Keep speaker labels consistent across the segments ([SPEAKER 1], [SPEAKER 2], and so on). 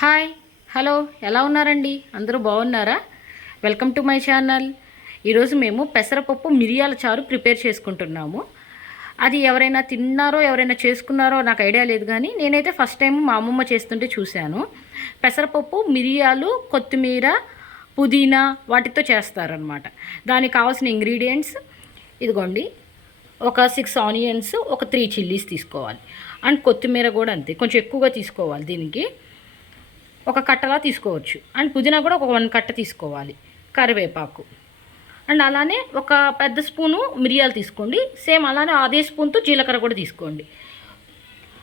[SPEAKER 1] Hi hello ఎలా ఉన్నారండి? అందరూ బాగున్నారా? Welcome to my channel. ఈరోజు మేము పెసరపప్పు మిరియాల చారు ప్రిపేర్ చేసుకుంటున్నాము. అది ఎవరైనా తిన్నారో ఎవరైనా చేసుకున్నారో నాకు ఐడియా లేదు కానీ నేనైతే ఫస్ట్ టైం మా అమ్మమ్మ చేస్తుంటే చూశాను. పెసరపప్పు మిరియాలు కొత్తిమీర పుదీనా వాటితో చేస్తారనమాట దానికి కావాల్సిన ఇంగ్రీడియంట్స్ ఇదిగోండి. ఒక సిక్స్ ఆనియన్స్ ఒక త్రీ చిల్లీస్ తీసుకోవాలి. అండ్ కొత్తిమీర కూడా అంతే కొంచెం ఎక్కువగా తీసుకోవాలి దీనికి. ఒక కట్టలా తీసుకోవచ్చు. అండ్ పుదీనా కూడా ఒక వన్ కట్ట తీసుకోవాలి కరివేపాకు. అండ్ అలానే ఒక పెద్ద స్పూను మిరియాలు తీసుకోండి. సేమ్ అలానే అదే స్పూన్తో జీలకర్ర కూడా తీసుకోండి.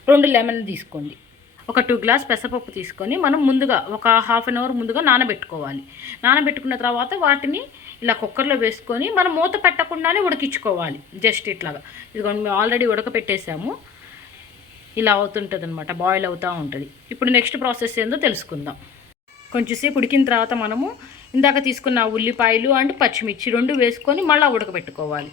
[SPEAKER 1] రెండు లెమన్ తీసుకోండి. ఒక టూ గ్లాస్ పెసరపప్పు తీసుకొని మనం ముందుగా ఒక హాఫ్ అన్ అవర్ ముందుగా నానబెట్టుకోవాలి. నానబెట్టుకున్న తర్వాత వాటిని ఇలా కుక్కర్లో వేసుకొని మనం మూత పెట్టకుండానే ఉడికించుకోవాలి. జస్ట్ ఇట్లాగా. ఇదిగోండి మేము ఆల్రెడీ ఉడకపెట్టేసాము. ఇలా అవుతుంటుంది అనమాట బాయిల్ అవుతూ ఉంటుంది. ఇప్పుడు నెక్స్ట్ ప్రాసెస్ ఏందో తెలుసుకుందాం. కొంచెంసేపు ఉడికిన తర్వాత మనము ఇందాక తీసుకున్న ఉల్లిపాయలు అండ్ పచ్చిమిర్చి రెండు వేసుకొని మళ్ళీ ఉడకబెట్టుకోవాలి.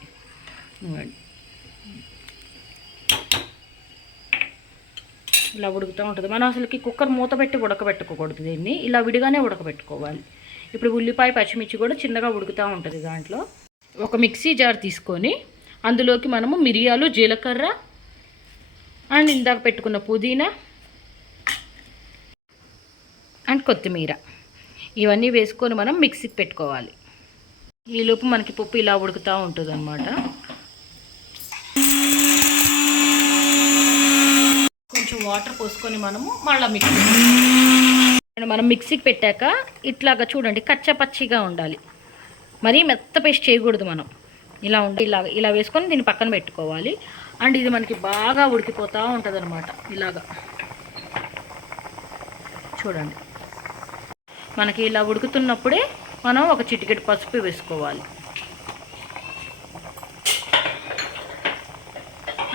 [SPEAKER 1] ఇలా ఉడుకుతూ ఉంటుంది. మనం అసలుకి కుక్కర్ మూత పెట్టి ఉడకబెట్టుకోకూడదు దీన్ని. ఇలా విడిగానే ఉడకబెట్టుకోవాలి. ఇప్పుడు ఉల్లిపాయ పచ్చిమిర్చి కూడా చిన్నగా ఉడుకుతూ ఉంటుంది దాంట్లో. ఒక మిక్సీ జార్ తీసుకొని అందులోకి మనము మిరియాలు జీలకర్ర అండ్ ఇందాక పెట్టుకున్న పుదీనా అండ్ కొత్తిమీర. ఇవన్నీ వేసుకొని మనం మిక్సీకి పెట్టుకోవాలి. ఈలోపు మనకి పప్పు ఇలా ఉడుకుతూ ఉంటుంది అనమాట కొంచెం వాటర్ పోసుకొని మనము మళ్ళీ మిక్సీ మనం మిక్సీకి పెట్టాక ఇట్లాగా చూడండి కచ్చా పచ్చిగా ఉండాలి. మరీ మెత్త పేస్ట్ చేయకూడదు మనం. ఇలా ఉండి ఇలా ఇలా వేసుకొని దీన్ని పక్కన పెట్టుకోవాలి. అండ్ ఇది మనకి బాగా ఉడికిపోతూ ఉంటుంది అనమాట ఇలాగా. చూడండి. మనకి ఇలా ఉడుకుతున్నప్పుడే మనం ఒక చిటికెట్ పసుపు వేసుకోవాలి.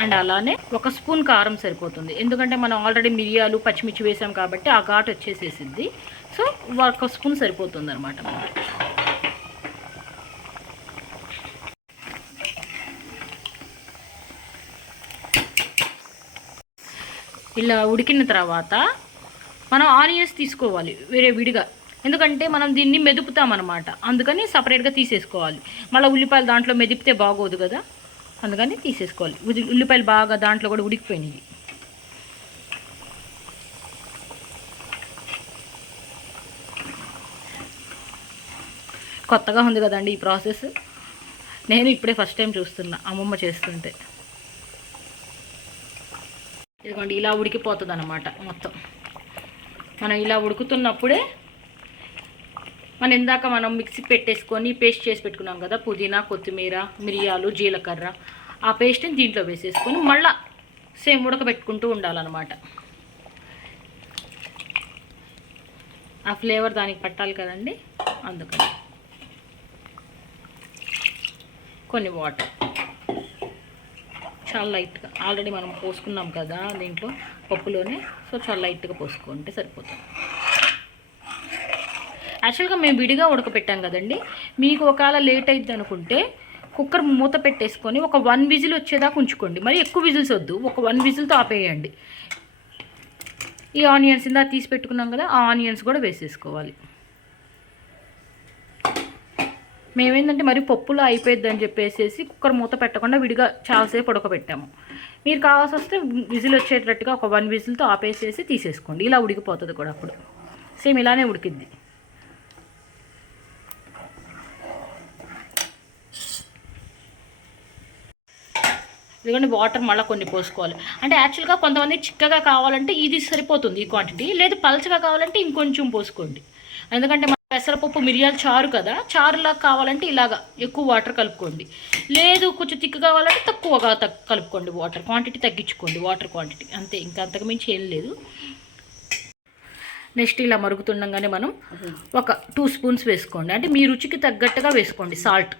[SPEAKER 1] అండ్ అలానే ఒక స్పూన్ కారం సరిపోతుంది. ఎందుకంటే మనం ఆల్రెడీ మిరియాలు పచ్చిమిర్చి వేసాం కాబట్టి ఆ ఘాటు వచ్చేసేసింది. సో ఒక స్పూన్ సరిపోతుంది అనమాట ఇలా ఉడికిన తర్వాత మనం ఆనియన్స్ తీసుకోవాలి వేరే విడిగా. ఎందుకంటే మనం దీన్ని మెదుపుతామన్నమాట అందుకని సపరేట్గా తీసేసుకోవాలి. మళ్ళీ ఉల్లిపాయలు దాంట్లో మెదిపితే బాగోదు కదా. అందుకని తీసేసుకోవాలి. ఉల్లిపాయలు బాగా దాంట్లో కూడా ఉడికిపోయినాయి. కొత్తగా ఉంది కదండి ఈ ప్రాసెస్. నేను ఇప్పుడే ఫస్ట్ టైం చూస్తున్నా అమ్మమ్మ చేస్తుంటే. ఇదిగోండి ఇలా ఉడికిపోతుంది అనమాట మొత్తం. మనం ఇలా ఉడుకుతున్నప్పుడే మనం ఇందాక మనం మిక్సీ పెట్టేసుకొని పేస్ట్ చేసి పెట్టుకున్నాం కదా పుదీనా కొత్తిమీర మిరియాలు జీలకర్ర ఆ పేస్ట్ని దీంట్లో వేసేసుకొని మళ్ళా సేమ్ ఉడకబెట్టుకుంటూ ఉండాలన్నమాట. ఆ ఫ్లేవర్ దానికి పట్టాలి కదండి అందుకని. కొన్ని వాటర్. చాలా లైట్గా ఆల్రెడీ మనం పోసుకున్నాం కదా దీంట్లో పప్పులోనే. సో చాలా లైట్గా పోసుకుంటే సరిపోతుంది. యాక్చువల్గా మేము విడిగా ఉడకపెట్టాం కదండి. మీకు ఒకవేళ లేట్ అయింది అనుకుంటే కుక్కర్ మూత పెట్టేసుకొని ఒక వన్ విజిల్ వచ్చేదాకా ఉంచుకోండి. మరి ఎక్కువ విజిల్స్ వద్దు. ఒక వన్ విజిల్తో ఆపేయండి. ఈ ఆనియన్స్ ఇందా తీసి పెట్టుకున్నాం కదా ఆ ఆనియన్స్ కూడా వేసేసుకోవాలి. మేమేంటంటే మరి పప్పులో అయిపోయింది అని చెప్పేసి కుక్కర్ మూత పెట్టకుండా విడిగా చాలాసేపు ఉడకబెట్టాము. మీరు కావాల్సి వస్తే విజిల్ వచ్చేటట్టుగా ఒక వన్ విజిల్తో ఆపేసేసి తీసేసుకోండి. ఇలా ఉడికిపోతుంది కూడా అప్పుడు. సేమ్ ఇలానే ఉడికిద్ది. ఎందుకంటే వాటర్ మళ్ళీ కొన్ని పోసుకోవాలి. అంటే యాక్చువల్గా కొంతమంది చిక్కగా కావాలంటే ఇది సరిపోతుంది ఈ క్వాంటిటీ. లేదు పలచగా కావాలంటే ఇంకొంచెం పోసుకోండి. ఎందుకంటే పెసరపప్పు మిరియాలు చారు కదా చారులా కావాలంటే ఇలాగా ఎక్కువ వాటర్ కలుపుకోండి. లేదు కొంచెం తిక్కు కావాలంటే తక్కువగా తక్ కలుపుకోండి వాటర్. క్వాంటిటీ తగ్గించుకోండి వాటర్ క్వాంటిటీ. అంతే ఇంకా అంతకుమించి ఏం లేదు. నెక్స్ట్ ఇలా మరుగుతుండగానే మనం ఒక టూ స్పూన్స్ వేసుకోండి. అంటే మీ రుచికి తగ్గట్టుగా వేసుకోండి సాల్ట్.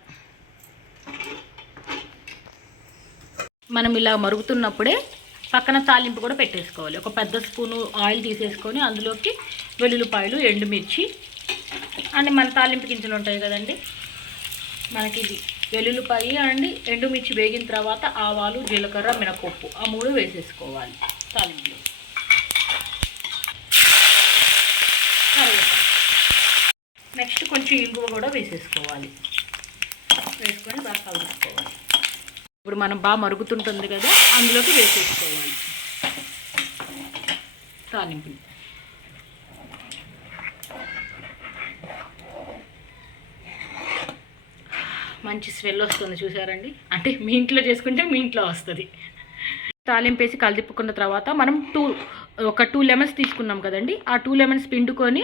[SPEAKER 1] మనం ఇలా మరుగుతున్నప్పుడే పక్కన తాలింపు కూడా పెట్టేసుకోవాలి. ఒక పెద్ద స్పూను ఆయిల్ తీసేసుకొని అందులోకి వెల్లుల్లిపాయలు ఎండుమిర్చి అండ్ మన తాలింపు గింజలు ఉంటాయి కదండి. మనకి ఇది వెల్లుల్లిపాయ అండ్ ఎండుమిర్చి వేగిన తర్వాత ఆవాలు జీలకర్ర మినపప్పు ఆ మూడు వేసేసుకోవాలి తాలింపులో. నెక్స్ట్ కొంచెం ఇంగువ కూడా వేసేసుకోవాలి. వేసుకొని బాగా కలుపుకోవాలి. ఇప్పుడు మనం బాగా మరుగుతుంటుంది కదా అందులోకి వేసేసుకోవాలి. తాలింపులు మంచి స్మెల్ వస్తుంది చూసారండి అంటే మీ ఇంట్లో చేసుకుంటే మీ ఇంట్లో వస్తుంది. తాలింపేసి కలిదిప్పుకున్న తర్వాత మనం టూ ఒక టూ లెమన్స్ తీసుకున్నాం కదండి ఆ టూ లెమన్స్ పిండుకొని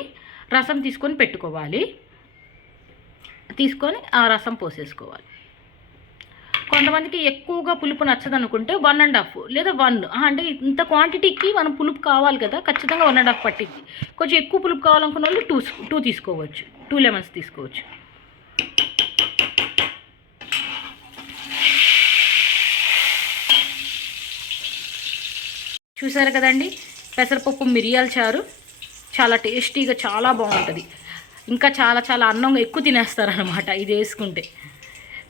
[SPEAKER 1] రసం తీసుకొని పెట్టుకోవాలి. తీసుకొని ఆ రసం పోసేసుకోవాలి. కొంతమందికి ఎక్కువగా పులుపు నచ్చదు అనుకుంటే వన్ అండ్ హాఫ్ లేదా వన్. అంటే ఇంత క్వాంటిటీకి మనం పులుపు కావాలి కదా ఖచ్చితంగా వన్ అండ్ హాఫ్ పట్టింది కొంచెం ఎక్కువ పులుపు కావాలనుకున్న వాళ్ళు టూ టూ తీసుకోవచ్చు టూ లెమన్స్ తీసుకోవచ్చు. చూసారు కదండి? పెసరపప్పు మిరియాల చారు. చాలా టేస్టీగా చాలా బాగుంటుంది. ఇంకా చాలా చాలా అన్నం ఎక్కువ తినేస్తారనమాట ఇది వేసుకుంటే.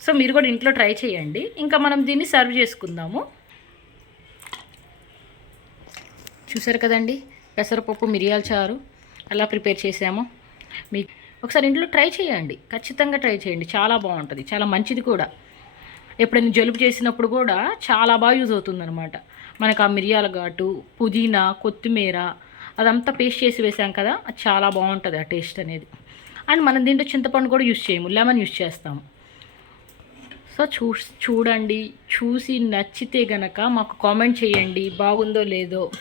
[SPEAKER 1] సో మీరు కూడా ఇంట్లో ట్రై చేయండి. ఇంకా మనం దీన్ని సర్వ్ చేసుకుందాము. చూసారు కదండి? పెసరపప్పు మిరియాల చారు. అలా ప్రిపేర్ చేసాము. మీ ఒకసారి ఇంట్లో ట్రై చేయండి. ఖచ్చితంగా ట్రై చేయండి. చాలా బాగుంటుంది. చాలా మంచిది కూడా. ఎప్పుడైనా జలుబు చేసినప్పుడు కూడా చాలా బాగా యూజ్ అవుతుందన్నమాట. మనకు ఆ మిరియాల ఘాటు పుదీనా కొత్తిమీర అదంతా పేస్ట్ చేసి వేసాం కదా అది చాలా బాగుంటుంది ఆ టేస్ట్ అనేది. అండ్ మనం దీంట్లో చింతపండు కూడా యూస్ చేయము లెమన్ యూస్ చేస్తాము. సో చూ చూడండి చూసి నచ్చితే గనక మాకు కామెంట్ చేయండి బాగుందో లేదో.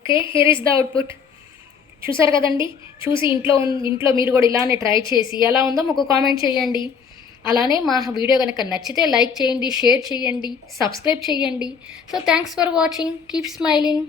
[SPEAKER 1] Okay here is the output చూసారు కదండి? చూసి ఇంట్లో ఉన్- ఇంట్లో మీరు కూడా ఇలానే ట్రై చేసి ఎలా ఉందో మాకు కామెంట్ చేయండి. అలానే మా వీడియో కనుక నచ్చితే లైక్ చేయండి షేర్ చేయండి సబ్స్క్రైబ్ చేయండి. So thanks for watching keep smiling